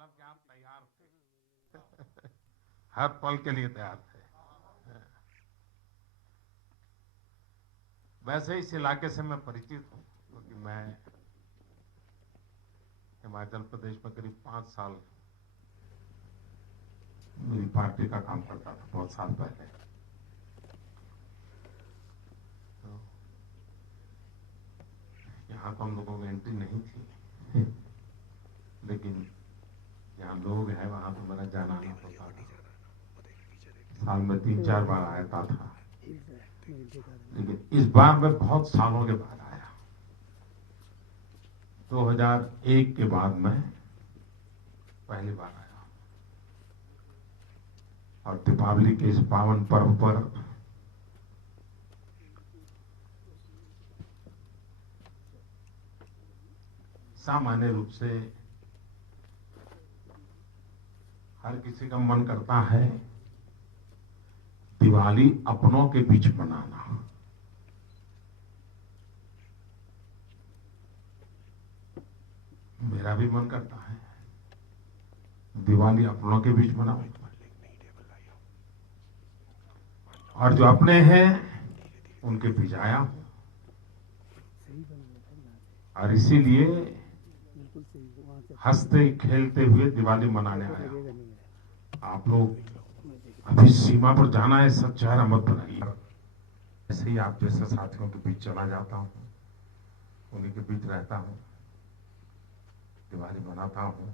मतलब कि आप तैयार थे हर पल के लिए तैयार थे। वैसे इस इलाके से मैं परिचित हूं क्योंकि मैं हिमाचल प्रदेश में करीब 5 साल मेरी पार्टी का काम करता था, बहुत साल पहले। तो यहाँ तो हम लोगों को एंट्री नहीं थी, लेकिन जहाँ लोग हैं वहां तो मेरा जाना आना होता था। साल में 3-4 बार आता था, लेकिन इस बार मैं बहुत सालों के बाद आया। 2001 के बाद मैं पहली बार आया और दीपावली के इस पावन पर्व पर सामान्य रूप से हर किसी का मन करता है दिवाली अपनों के बीच मनाना। मेरा भी मन करता है दिवाली अपनों के बीच मनाऊं, और जो अपने हैं उनके बीच आया हूं, और इसीलिए हंसते खेलते हुए दिवाली मनाने आया हूं। आप लोग अभी सीमा पर जाना है, सब चेहरा मत बनाइए। ऐसे ही आप जैसे साथियों के बीच चला जाता हूं, उन्हीं के बीच रहता हूं, दिवाली मनाता हूं।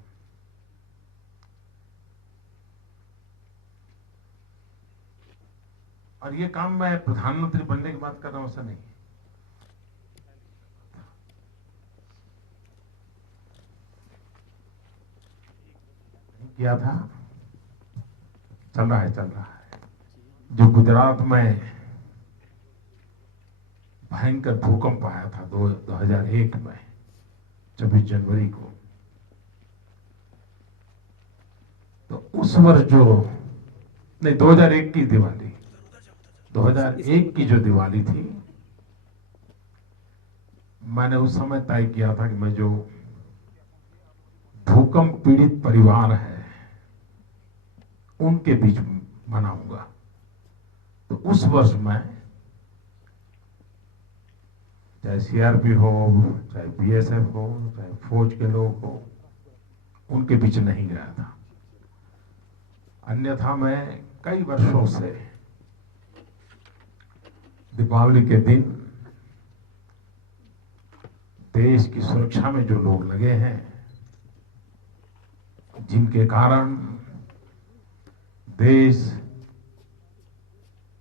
और ये काम मैं प्रधानमंत्री बनने की बात कर रहा हूं, ऐसा नहीं किया था। चल रहा है। जो गुजरात में भयंकर भूकंप आया था 2001 में 26 जनवरी को, तो उस वर्ष जो नहीं 2001 की दिवाली, 2001 की जो दिवाली थी, मैंने उस समय तय किया था कि मैं जो भूकंप पीड़ित परिवार है उनके बीच मनाऊंगा। तो उस वर्ष मैं चाहे सीआरपी हो, चाहे बीएसएफ हो, चाहे फौज के लोग हो, उनके बीच नहीं गया था। अन्यथा मैं कई वर्षों से दीपावली के दिन देश की सुरक्षा में जो लोग लगे हैं, जिनके कारण देश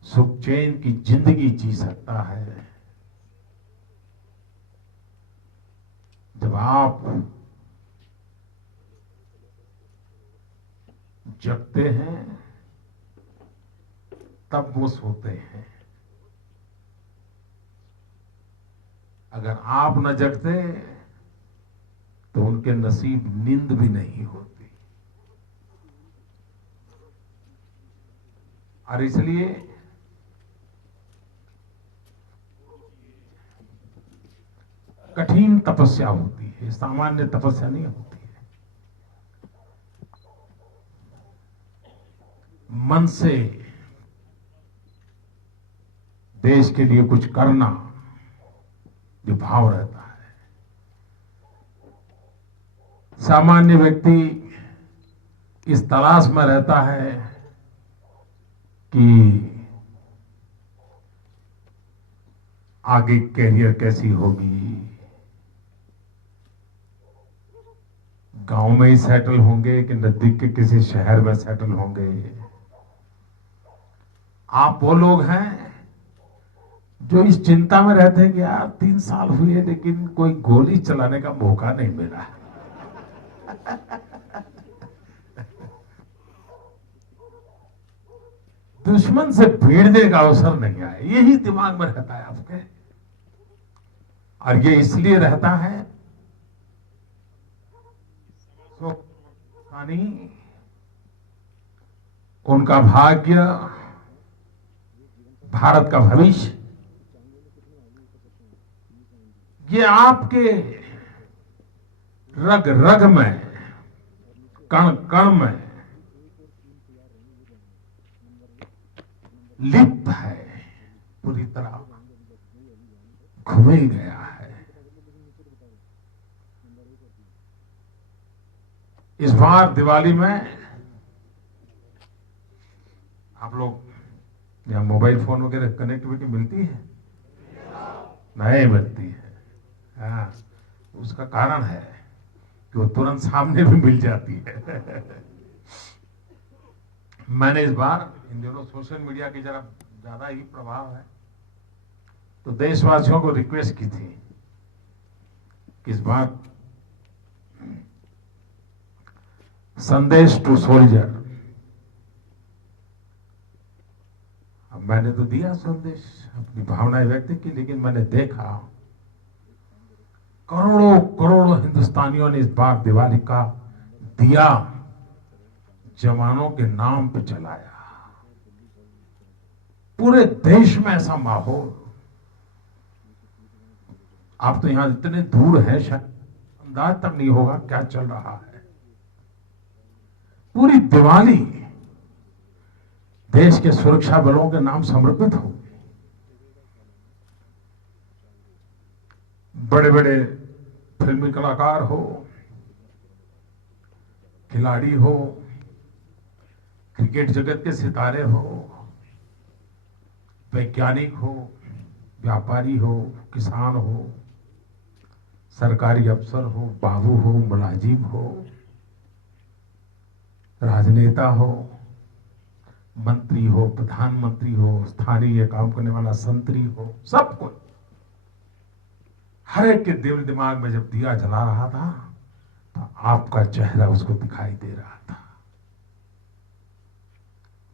सुख चैन की जिंदगी जी सकता है, जब आप जगते हैं तब वो सोते हैं। अगर आप न जगते तो उनके नसीब नींद भी नहीं होती। और इसलिए कठिन तपस्या होती है, सामान्य तपस्या नहीं होती है। मन से देश के लिए कुछ करना जो भाव रहता है। सामान्य व्यक्ति इस तलाश में रहता है कि आगे कैरियर कैसी होगी, गांव में ही सेटल होंगे कि नजदीक के किसी शहर में सेटल होंगे। आप वो लोग हैं जो इस चिंता में रहते हैं कि यार 3 साल हुए लेकिन कोई गोली चलाने का मौका नहीं मिला। दुश्मन से भिड़ने का अवसर नहीं आया, यही दिमाग में रहता है आपके। और ये इसलिए रहता है तो उनका भाग्य, भारत का भविष्य, ये आपके रग रग में कण कण में लिप्त है, पूरी तरह घुमे गया है। इस बार दिवाली में आप लोग यहाँ मोबाइल फोन वगैरह कनेक्टिविटी मिलती है? नहीं मिलती है। हाँ, उसका कारण है कि वो तुरंत सामने भी मिल जाती है। मैंने इस बार, इन दिनों सोशल मीडिया की जरा ज्यादा ही प्रभाव है, तो देशवासियों को रिक्वेस्ट की थी कि इस बार संदेश टू सोल्जर, अब मैंने तो दिया संदेश, अपनी भावनाएं व्यक्त की, लेकिन मैंने देखा करोड़ों करोड़ों हिंदुस्तानियों ने इस बार दिवाली का दिया जवानों के नाम पे जलाया। पूरे देश में ऐसा माहौल, आप तो यहां इतने दूर हैं, शायद अंदाज तक नहीं होगा क्या चल रहा है। पूरी दिवाली देश के सुरक्षा बलों के नाम समर्पित हो। बड़े बड़े फिल्मी कलाकार हो, खिलाड़ी हो, क्रिकेट जगत के सितारे हो, वैज्ञानिक हो, व्यापारी हो, किसान हो, सरकारी अफसर हो, बाबू हो, मुलाजिम हो, राजनेता हो, मंत्री हो, प्रधानमंत्री हो, स्थानीय काम करने वाला संतरी हो, सब कोई, हर एक के दिल दिमाग में जब दिया जला रहा था तो आपका चेहरा उसको दिखाई दे रहा था।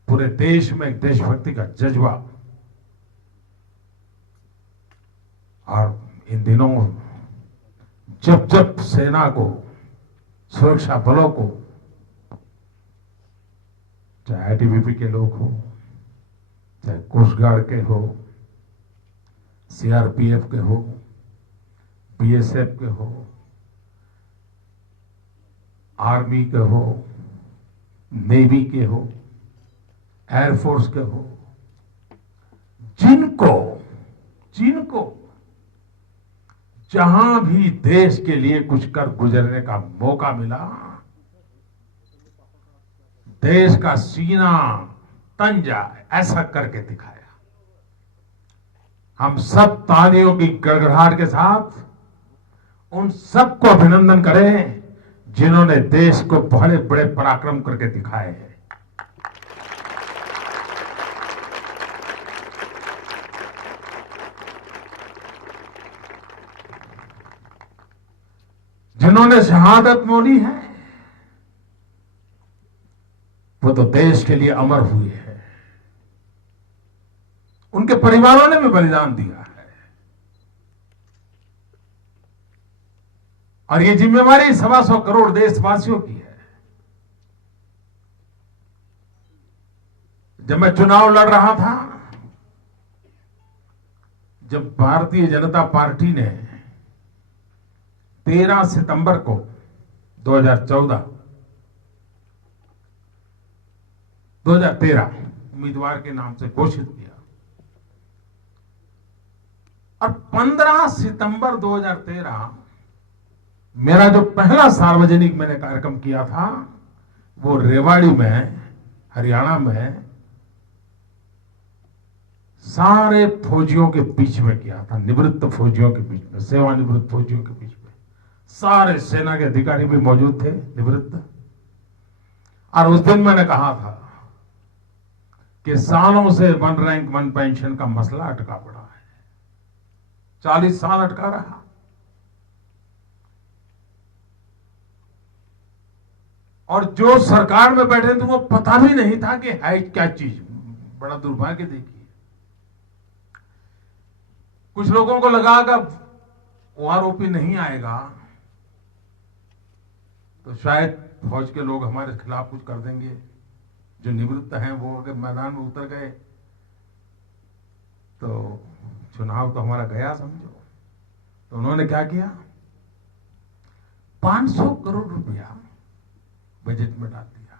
पूरे देश में एक देशभक्ति का जज्बा, और इन दिनों जब जब सेना को, सुरक्षा बलों को, चाहे आईटीबीपी के लोग हो, चाहे कोस्ट गार्ड के हो, सीआरपीएफ के हो, बीएसएफ के हो, आर्मी के हो, नेवी के हो, एयरफोर्स के हो, जिनको जिनको जहां भी देश के लिए कुछ कर गुजरने का मौका मिला, देश का सीना तन जाए ऐसा करके दिखाया। हम सब तालियों की गड़गड़ाहट के साथ उन सबको अभिनंदन करें जिन्होंने देश को बड़े बड़े पराक्रम करके दिखाए हैं। जिन्होंने शहादत मोली है वो तो देश के लिए अमर हुए हैं। उनके परिवारों ने भी बलिदान दिया है, और ये जिम्मेवारी 125 करोड़ देशवासियों की है। जब मैं चुनाव लड़ रहा था, जब भारतीय जनता पार्टी ने 13 सितंबर को 2013 उम्मीदवार के नाम से घोषित किया, और 15 सितंबर 2013 मेरा जो पहला सार्वजनिक मैंने कार्यक्रम किया था वो रेवाड़ी में, हरियाणा में, सारे फौजियों के बीच में किया था, निवृत्त फौजियों के बीच में, सेवानिवृत्त फौजियों के बीच में। सारे सेना के अधिकारी भी मौजूद थे, निवृत्त। और उस दिन मैंने कहा था कि सालों से 1 रैंक 1 पेंशन का मसला अटका पड़ा है, 40 साल अटका रहा। और जो सरकार में बैठे थे वो पता भी नहीं था कि है क्या चीज। बड़ा दुर्भाग्य देखिए, कुछ लोगों को लगा कि ओआरओपी नहीं आएगा तो शायद फौज के लोग हमारे खिलाफ कुछ कर देंगे। जो निवृत्त हैं वो अगर मैदान में उतर गए तो चुनाव तो हमारा गया समझो। तो उन्होंने क्या किया, 500 करोड़ रुपया बजट में डाल दिया।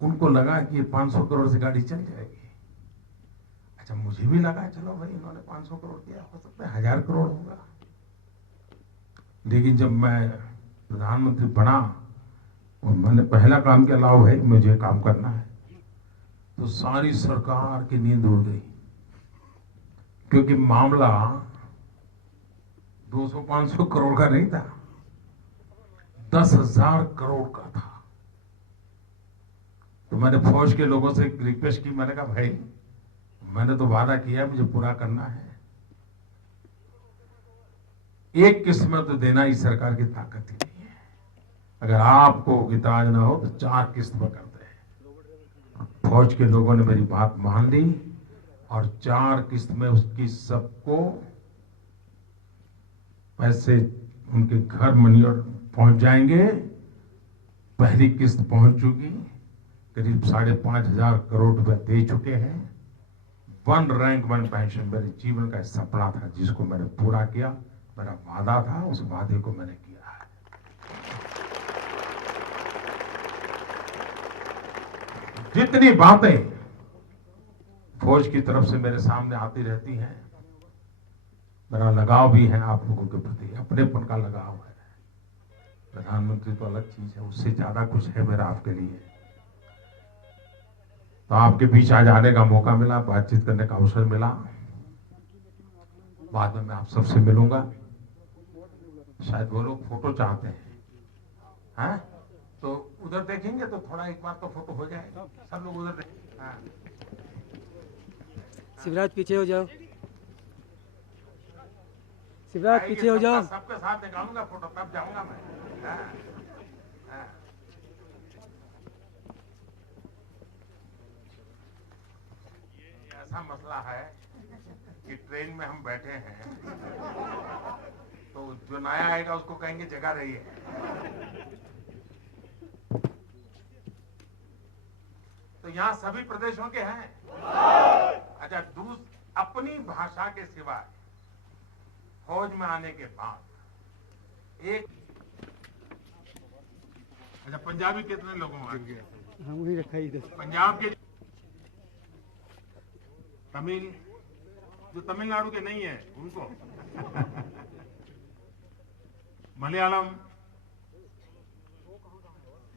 उनको लगा कि 500 करोड़ से गाड़ी चल जाएगी। अच्छा, मुझे भी लगा चलो भाई इन्होंने 500 करोड़ दिया, हो सकता है 1000 करोड़ होगा। लेकिन जब मैं प्रधानमंत्री बना और मैंने पहला काम किया, लाओ भाई मुझे काम करना है, तो सारी सरकार की नींद उड़ गई, क्योंकि मामला 200-500 करोड़ का नहीं था, 10,000 करोड़ का था। तो मैंने फौज के लोगों से रिक्वेस्ट की, मैंने कहा भाई मैंने तो वादा किया, मुझे पूरा करना है। एक किस्त में तो देना ही सरकार की ताकत ही नहीं है। अगर आपको इताज ना हो तो 4 किस्त में कर दे। फौज के लोगों ने मेरी बात मान ली और 4 किस्त में उसकी सबको पैसे उनके घर मनी पहुंच जाएंगे। पहली किस्त पहुंच चुकी, करीब 5,500 करोड़ रुपए दे चुके हैं। 1 रैंक 1 पेंशन मेरे जीवन का सपना था, जिसको मैंने पूरा किया। मेरा वादा था, उस वादे को मैंने किया है। जितनी बातें फौज की तरफ से मेरे सामने आती रहती हैं, मेरा लगाव भी है आप लोगों के प्रति, अपनेपन का लगाव है। प्रधानमंत्री तो अलग चीज है, उससे ज्यादा कुछ है मेरा आपके लिए। तो आपके बीच आज आने का मौका मिला, बातचीत करने का अवसर मिला। बाद में मैं आप सबसे मिलूंगा। शायद वो लोग फोटो चाहते हैं, तो उधर देखेंगे तो थोड़ा एक बार तो फोटो हो जाएगा। सब लोग उधर देखेंगे। हाँ। शिवराज पीछे हो जाओ, शिवराज पीछे हो जाओ। सबके साथ निकालूंगा फोटो, तब जाऊंगा मैं। हाँ। हाँ। ऐसा मसला है कि ट्रेन में हम बैठे हैं, तो जो नया आएगा उसको कहेंगे जगह रही है। तो यहाँ सभी प्रदेशों के हैं। अच्छा, अपनी भाषा के सिवा फौज में आने के बाद एक, अच्छा पंजाबी कितने लोगों में? हम वही रखा इधर। पंजाब के, तमिल, जो तमिलनाडु के नहीं है उनको मलयालम,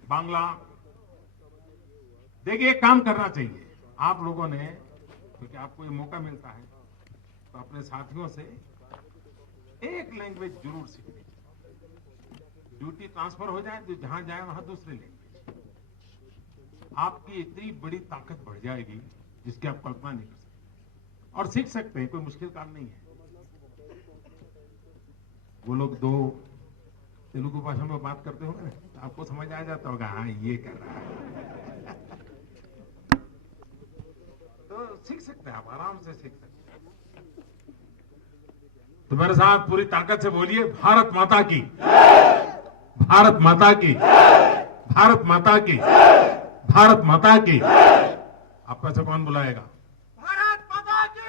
बांग्ला। देखिए, एक काम करना चाहिए आप लोगों ने, क्योंकि आपको ये मौका मिलता है, तो अपने साथियों से एक लैंग्वेज जरूर सीखनी चाहिए। ड्यूटी ट्रांसफर हो जाए तो जहां जाए वहां दूसरी लैंग्वेज। आपकी इतनी बड़ी ताकत बढ़ जाएगी जिसकी आप कल्पना नहीं कर सकते। और सीख सकते हैं, कोई मुश्किल काम नहीं है। वो लोग 2 तेलुगु भाषा में बात करते होंगे ना, तो आपको समझ आ जाता होगा, हाँ ये कर रहा है। तो सीख सकते हैं, आप आराम से सीख सकते हैं। तो मेरे साथ पूरी ताकत से बोलिए, भारत माता की, भारत माता की, भारत माता की, भारत माता की। आप में से कौन बुलाएगा? भारत माता की।